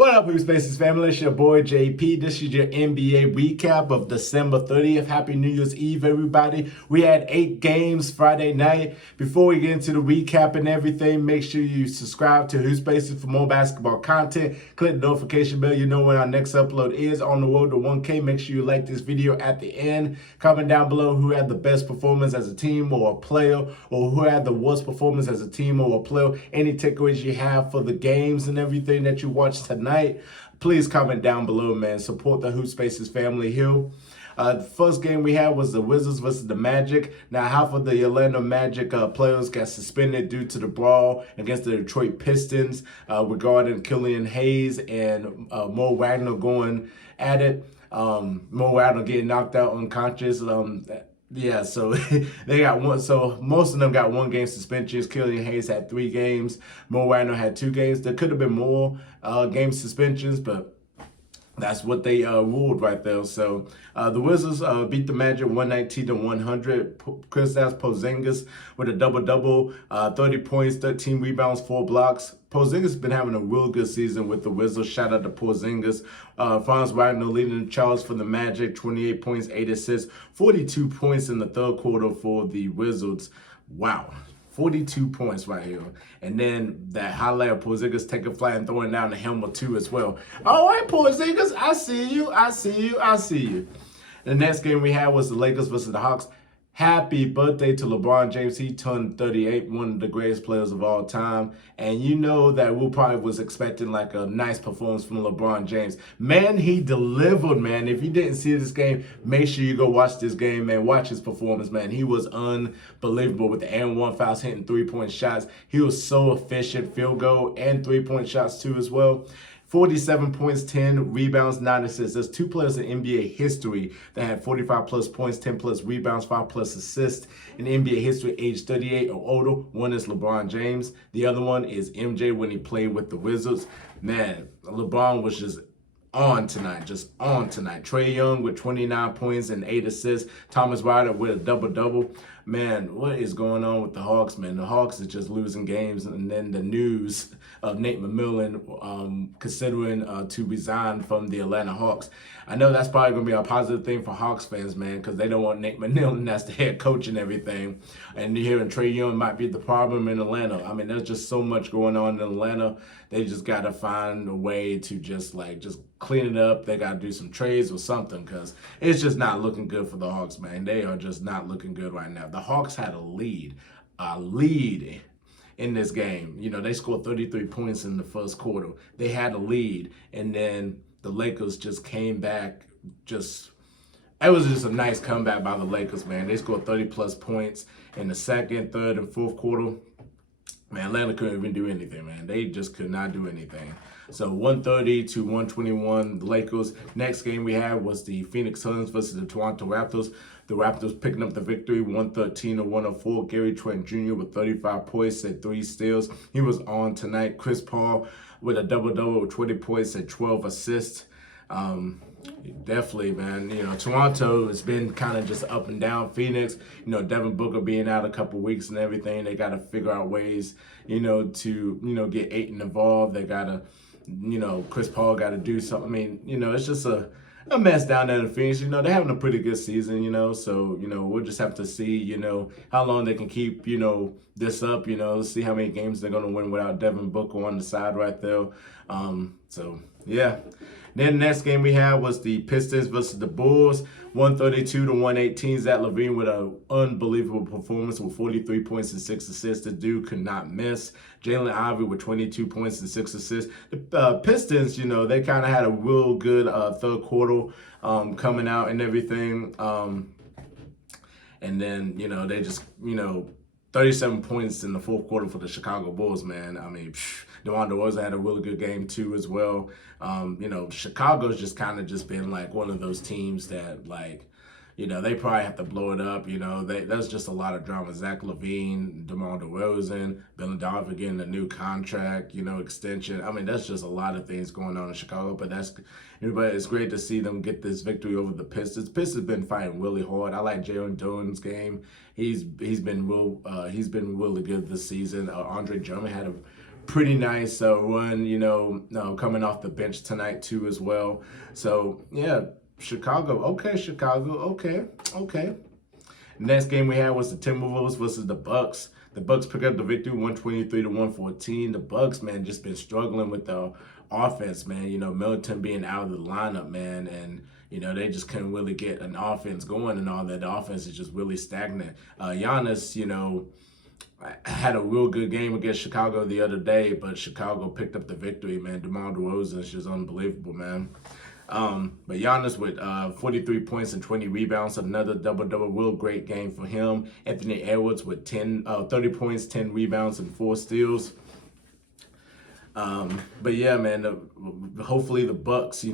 What up, HoopSpaces family? It's your boy JP. This is your NBA recap of December 30th. Happy New Year's Eve, everybody. We had 8 games Friday night. Before we get into the recap and everything, make sure you subscribe to HoopSpaces for more basketball content. Click the notification bell. You know when our next upload is. On the road to 1K, make sure you like this video at the end. Comment down below who had the best performance as a team or a player, or who had the worst performance as a team or a player. Any takeaways you have for the games and everything that you watched tonight, please comment down below, man. Support the HoopSpaces family here. The first game we had was the Wizards versus the Magic. Now, half of the Orlando Magic players got suspended due to the brawl against the Detroit Pistons regarding Killian Hayes and Mo Wagner going at it. Mo Wagner getting knocked out unconscious. Yeah, so they got one. So most of them got 1 game suspensions. Killian Hayes had 3 games. Mo Wagner had 2 games. There could have been more game suspensions, but that's what they ruled right there. So the Wizards beat the Magic 119-100. Kristaps Porzingis with a double-double, 30 points, 13 rebounds, 4 blocks. Porzingis has been having a real good season with the Wizards. Shout out to Porzingis. Franz Wagner leading the charge for the Magic, 28 points, 8 assists, 42 points in the third quarter for the Wizards. Wow. 42 points right here. And then that highlight of Porzingis taking flight and throwing down the helmet too as well. All right, Porzingis, I see you, I see you, I see you. The next game we had was the Lakers versus the Hawks. Happy birthday to LeBron James. He turned 38, one of the greatest players of all time. And you know that we probably was expecting like a nice performance from LeBron James. Man, he delivered, man. If you didn't see this game, make sure you go watch this game, man. Watch his performance, man. He was unbelievable with the and 1 fouls, hitting 3-point shots. He was so efficient, field goal and 3-point shots too as well. 47 points, 10 rebounds, 9 assists. There's 2 players in NBA history that had 45 plus points, 10 plus rebounds, 5 plus assists in NBA history, age 38 or older. One is LeBron James. The other one is MJ when he played with the Wizards. Man, LeBron was just on tonight, just on tonight. Trae Young with 29 points and 8 assists. Thomas Bryant with a double-double. Man, what is going on with the Hawks, man? The Hawks are just losing games. And then the news of Nate McMillan considering to resign from the Atlanta Hawks. I know that's probably going to be a positive thing for Hawks fans, man, because they don't want Nate McMillan as the head coach and everything. And hearing Trae Young might be the problem in Atlanta. I mean, there's just so much going on in Atlanta. They just got to find a way to just clean it up. They got to do some trades or something, because it's just not looking good for the Hawks, man. They are just not looking good right now. The Hawks had a lead in this game. You know, they scored 33 points in the first quarter. They had a lead, and then the Lakers just came back. It was just a nice comeback by the Lakers, man. They scored 30-plus points in the second, third, and fourth quarter. Man, Atlanta couldn't even do anything, man. They just could not do anything. So 130-121, the Lakers. Next game we had was the Phoenix Suns versus the Toronto Raptors. The Raptors picking up the victory, 113-104. Gary Trent Jr. with 35 points and 3 steals. He was on tonight. Chris Paul with a double-double with 20 points and 12 assists. Definitely, man. You know, Toronto has been kind of just up and down. Phoenix, you know, Devin Booker being out a couple weeks and everything, they got to figure out ways, you know, to, you know, get Ayton involved. They got to, you know, Chris Paul got to do something. I mean, you know, it's just a mess down there in Phoenix. You know, they're having a pretty good season, you know, so, you know, we'll just have to see, you know, how long they can keep, you know, this up, you know, see how many games they're going to win without Devin Booker on the side right there. So, yeah. Then the next game we had was the Pistons versus the Bulls, 132-118. Zach LaVine with an unbelievable performance with 43 points and 6 assists. The dude could not miss. Jalen Ivey with 22 points and 6 assists. The Pistons, you know, they kind of had a real good third quarter coming out and everything. And then, you know, they just, you know, 37 points in the fourth quarter for the Chicago Bulls, man. I mean, DeMar DeRozan had a really good game too as well. You know, Chicago's just kind of just been like one of those teams that, like, you know, they probably have to blow it up. You know, that's just a lot of drama. Zach LaVine, DeMar DeRozan, Bill Donovan getting a new contract, you know, extension. I mean, that's just a lot of things going on in Chicago. But it's great to see them get this victory over the Pistons. Pistons been fighting really hard. I like Jalen Duren's game. He's been really good this season. Andre Drummond had a pretty nice run, coming off the bench tonight too as well. So yeah, Chicago. Okay, Chicago. Okay, okay. Next game we had was the Timberwolves versus the Bucks. The Bucks picked up the victory 123 to 114. The Bucks, man, just been struggling with the offense, man. Middleton being out of the lineup, man, and they just couldn't really get an offense going and all that. The offense is just really stagnant. Giannis, had a real good game against Chicago the other day, but Chicago picked up the victory, man. DeMar DeRozan is just unbelievable, man. But Giannis with 43 points and 20 rebounds, another double-double, real great game for him. Anthony Edwards with 30 points, 10 rebounds, and 4 steals. But yeah, man, hopefully the Bucks,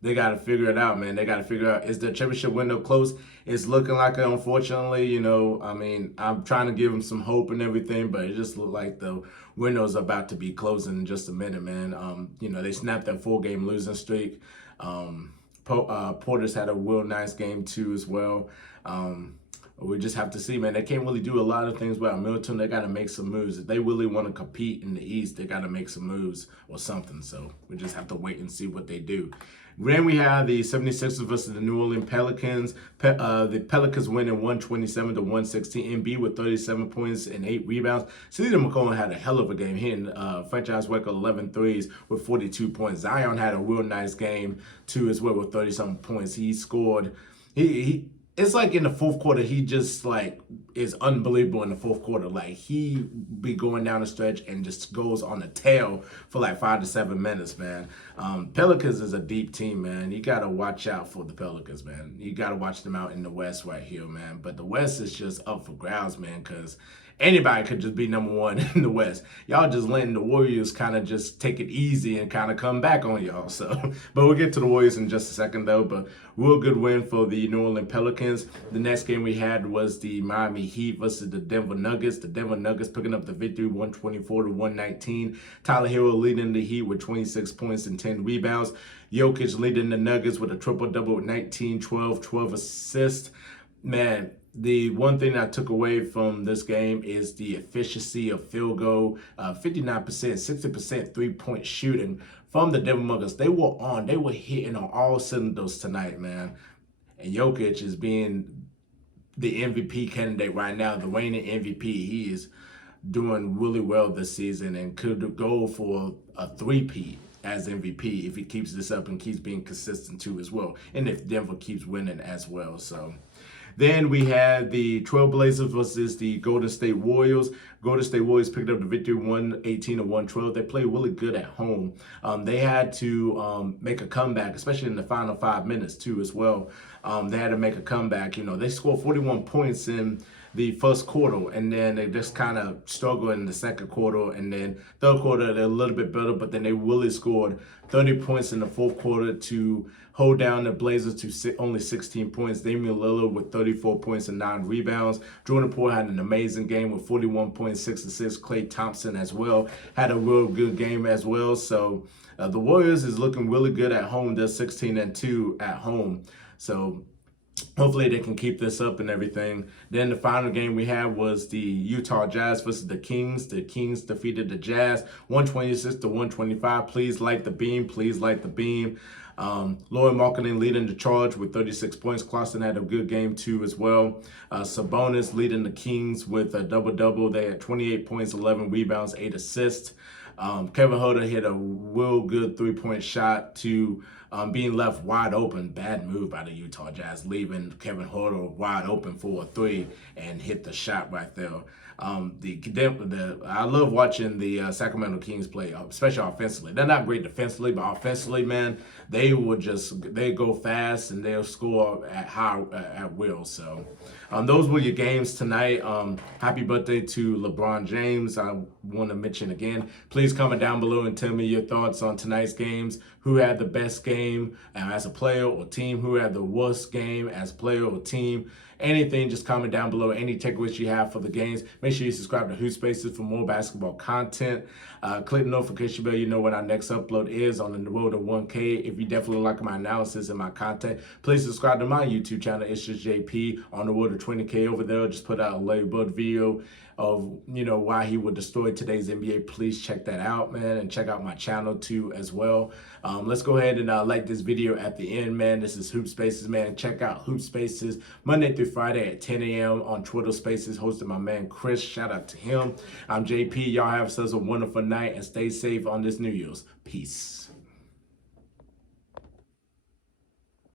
they got to figure it out, man. They got to figure out, is the championship window close? It's looking like it, unfortunately. I'm trying to give them some hope and everything, but it just looked like the window's about to be closing in just a minute, man. They snapped that 4-game losing streak. Porter's had a real nice game too as well. We just have to see, man. They can't really do a lot of things without Middleton. They got to make some moves. If they really want to compete in the East, they got to make some moves or something. So we just have to wait and see what they do. Then we have the 76ers versus the New Orleans Pelicans. The Pelicans winning 127 to 116. Embiid with 37 points and 8 rebounds. CeeDee McCollum had a hell of a game, hitting franchise record 11 threes with 42 points. Zion had a real nice game too as well with 30-something points. He scored. It's like in the fourth quarter, he just is unbelievable in the fourth quarter. Like he be going down the stretch and just goes on the tail for 5 to 7 minutes, man. Pelicans is a deep team, man. You got to watch out for the Pelicans, man. You got to watch them out in the West right here, man. But the West is just up for grabs, man, because anybody could just be number one in the West. Y'all just letting the Warriors kind of just take it easy and kind of come back on y'all. So, but we'll get to the Warriors in just a second, though. But real good win for the New Orleans Pelicans. The next game we had was the Miami Heat versus the Denver Nuggets. The Denver Nuggets picking up the victory 124 to 119. Tyler Hero leading the Heat with 26 points and 10 rebounds. Jokic leading the Nuggets with a triple-double with 19, 12, 12 assists. Man, the one thing I took away from this game is the efficiency of field goal, 59%, 60% three-point shooting from the Denver Nuggets. They were hitting on all cylinders tonight, man. And Jokic is being the MVP candidate right now, the reigning MVP. He is doing really well this season and could go for a three-peat as MVP if he keeps this up and keeps being consistent too as well. And if Denver keeps winning as well, so. Then we had the Trailblazers versus the Golden State Warriors. Golden State Warriors picked up the victory 118 to 112. They played really good at home. They had to make a comeback, especially in the final 5 minutes too as well. They had to make a comeback. They scored 41 points in the first quarter, and then they just kind of struggled in the second quarter, and then third quarter they're a little bit better, but then they really scored 30 points in the fourth quarter to hold down the Blazers to only 16 points. Damian Lillard with 34 points and 9 rebounds. Jordan Poole had an amazing game with 41 points, 6 assists. Klay Thompson as well had a real good game as well. So the Warriors is looking really good at home. They're 16-2 at home. So hopefully they can keep this up and everything. Then the final game we had was the Utah Jazz versus the Kings. The Kings defeated the Jazz 126 to 125. Please light the beam. Please light the beam. Lauri Markkanen leading the charge with 36 points. Clarkson had a good game too as well. Sabonis leading the Kings with a double-double. They had 28 points, 11 rebounds, 8 assists. Kevin Huerter hit a real good three-point shot to being left wide open. Bad move by the Utah Jazz, leaving Kevin Huerter wide open for a three and hit the shot right there. I love watching the Sacramento Kings play, especially offensively. They're not great defensively, but offensively, man, they go fast and they'll score at will. So those were your games tonight. Happy birthday to LeBron James. I want to mention again, please comment down below and tell me your thoughts on tonight's games. Who had the best game as a player or team? Who had the worst game as player or team? Anything, just comment down below. Any takeaways you have for the games. Make sure you subscribe to HoopSpaces for more basketball content. Click the notification bell. You know when our next upload is on the road to 1K. If you definitely like my analysis and my content, please subscribe to my YouTube channel. It's just JP on the road to 20K over there. Just put out a ladybird video of, why he would destroy today's NBA, please check that out, man, and check out my channel too as well. Let's go ahead and like this video at the end, man. This is HoopSpaces, man. Check out HoopSpaces Monday through Friday at 10 a.m. on Twitter Spaces, hosted by my man Chris. Shout out to him. I'm JP. Y'all have yourselves a wonderful night and stay safe on this New Year's. Peace.